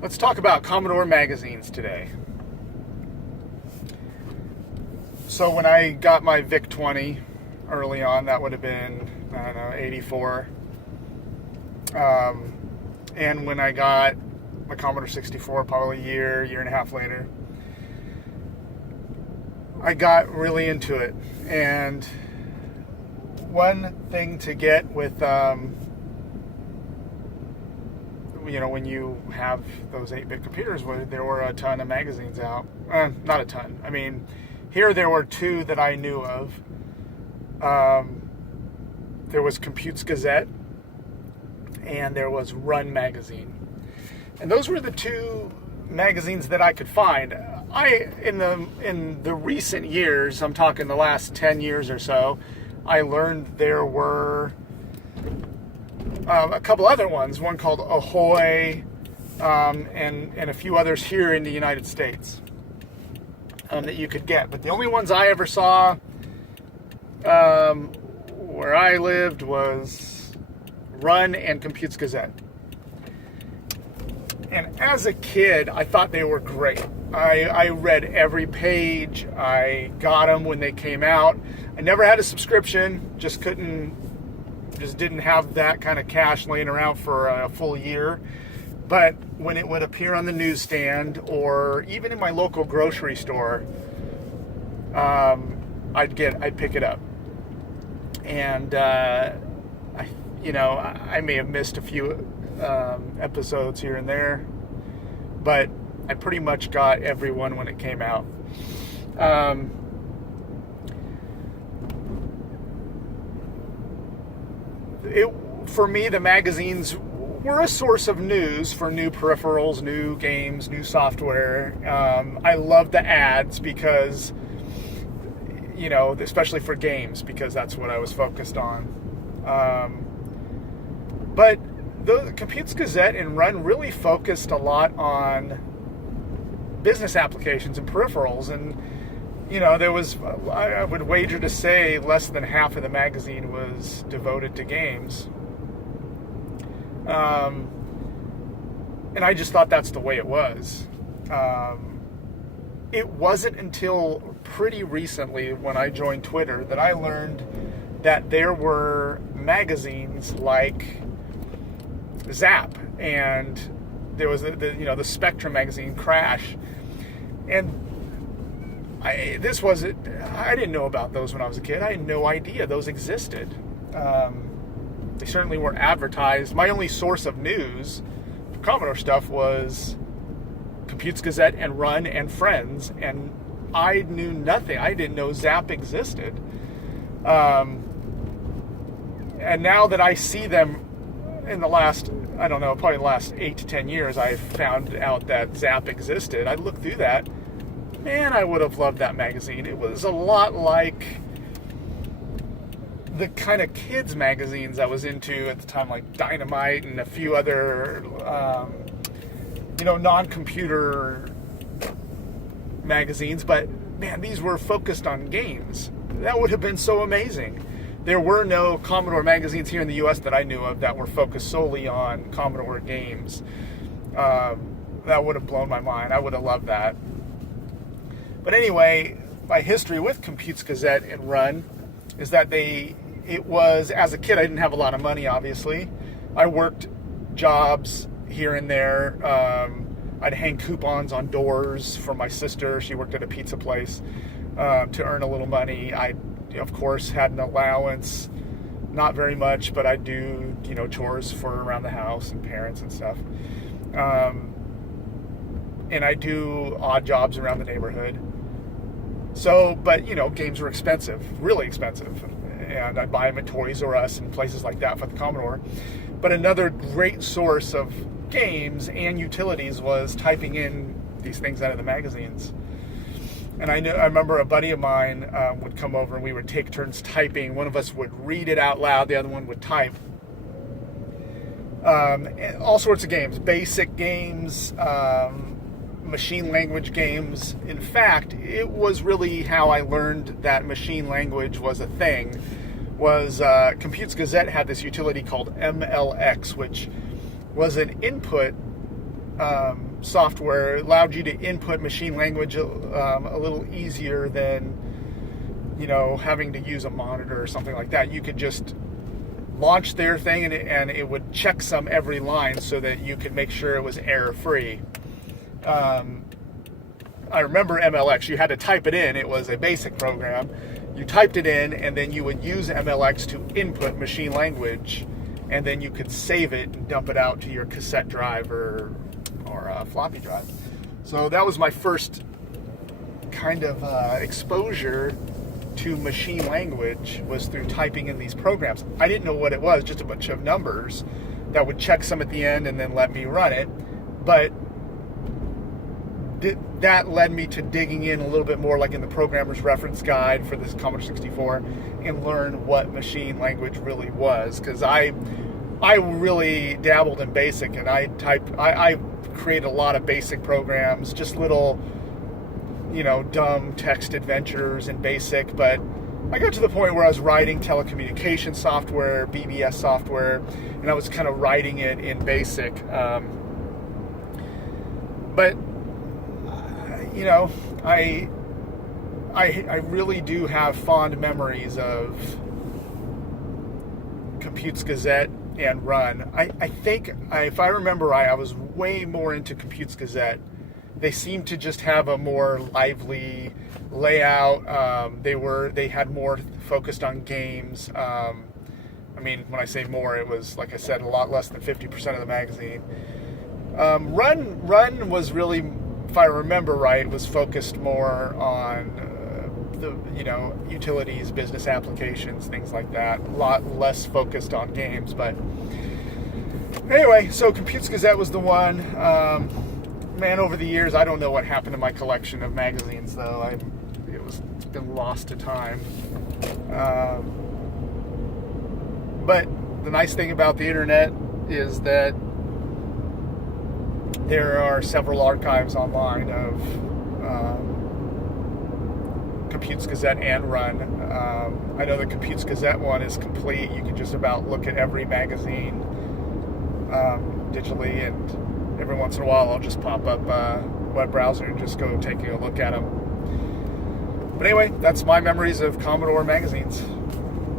Let's talk about Commodore magazines today. So when I got my VIC-20 early on, that would have been, 84. And when I got my Commodore 64, probably a year and a half later, I got really into it. And one thing to get with, when you have those 8-bit computers, there were a ton of magazines out. Not a ton. I mean, here there were two that I knew of. There was Commute's Gazette, and there was Run magazine. And those were the two magazines that I could find. In the recent years, I'm talking the last 10 years or so, I learned there were a couple other ones, one called Ahoy, and a few others here in the United States that you could get. But the only ones I ever saw where I lived was Run and Commute's Gazette. And as a kid, I thought they were great. I read every page. I got them when they came out. I never had a subscription. Just didn't have that kind of cash laying around for a full year. But when it would appear on the newsstand or even in my local grocery store, I'd pick it up. And I may have missed a few episodes here and there, but I pretty much got every one when it came out. For me, the magazines were a source of news for new peripherals, new games, new software. I loved the ads because, especially for games, because that's what I was focused on. But the Commute's Gazette and Run really focused a lot on business applications and peripherals. And, there was, I would wager to say, less than half of the magazine was devoted to games. And I just thought that's the way it was. It wasn't until pretty recently when I joined Twitter that I learned that there were magazines like Zap, and there was the Spectrum magazine, Crash, and I didn't know about those when I was a kid. I had no idea those existed. They certainly were advertised. My only source of news for Commodore stuff was Commute's Gazette and Run and Friends, and I knew nothing. I didn't know Zap existed. And now that I see them in the last, probably the last 8 to 10 years, I found out that Zap existed. I looked through that. Man, I would have loved that magazine. It was a lot like the kind of kids magazines I was into at the time, like Dynamite and a few other, non-computer magazines. But man, these were focused on games. That would have been so amazing. There were no Commodore magazines here in the U.S. that I knew of that were focused solely on Commodore games. That would have blown my mind. I would have loved that. But anyway, my history with Commute's Gazette and Run is that it was, as a kid, I didn't have a lot of money, obviously. I worked jobs here and there. I'd hang coupons on doors for my sister. She worked at a pizza place to earn a little money. I, of course, had an allowance, not very much, but I'd do, chores for around the house and parents and stuff. And I do odd jobs around the neighborhood. So, but, games were expensive, really expensive. And I'd buy them at Toys R Us and places like that for the Commodore. But another great source of games and utilities was typing in these things out of the magazines. And I remember a buddy of mine would come over and we would take turns typing. One of us would read it out loud, the other one would type. All sorts of games, basic games, machine language games. In fact, it was really how I learned that machine language was a thing. Commute's Gazette had this utility called MLX, which was an input software. It allowed you to input machine language a little easier than, having to use a monitor or something like that. You could just launch their thing and it would checksum every line so that you could make sure it was error-free. I remember MLX. You had to type it in. It was a basic program. You typed it in, and then you would use MLX to input machine language, and then you could save it and dump it out to your cassette drive or floppy drive. So that was my first kind of exposure to machine language, was through typing in these programs. I didn't know what it was, just a bunch of numbers that would checksum at the end and then let me run it. But that led me to digging in a little bit more, like in the programmer's reference guide for this Commodore 64, and learn what machine language really was. Because I really dabbled in BASIC, and I created a lot of BASIC programs, just little, dumb text adventures in BASIC. But I got to the point where I was writing telecommunication software, BBS software, and I was kind of writing it in BASIC. But I really do have fond memories of Commute's Gazette and Run. I think, if I remember right, I was way more into Commute's Gazette. They seemed to just have a more lively layout. They had more focused on games. When I say more, it was, like I said, a lot less than 50% of the magazine. Run was really, if I remember right, was focused more on the utilities, business applications, things like that. A lot less focused on games. But anyway, so Commute's Gazette was the one. Over the years, I don't know what happened to my collection of magazines, though. It's been lost to time. But the nice thing about the internet is that there are several archives online of Commute's Gazette and Run. I know the Commute's Gazette one is complete. You can just about look at every magazine digitally, and every once in a while I'll just pop up a web browser and just go taking a look at them. But anyway, that's my memories of Commodore magazines.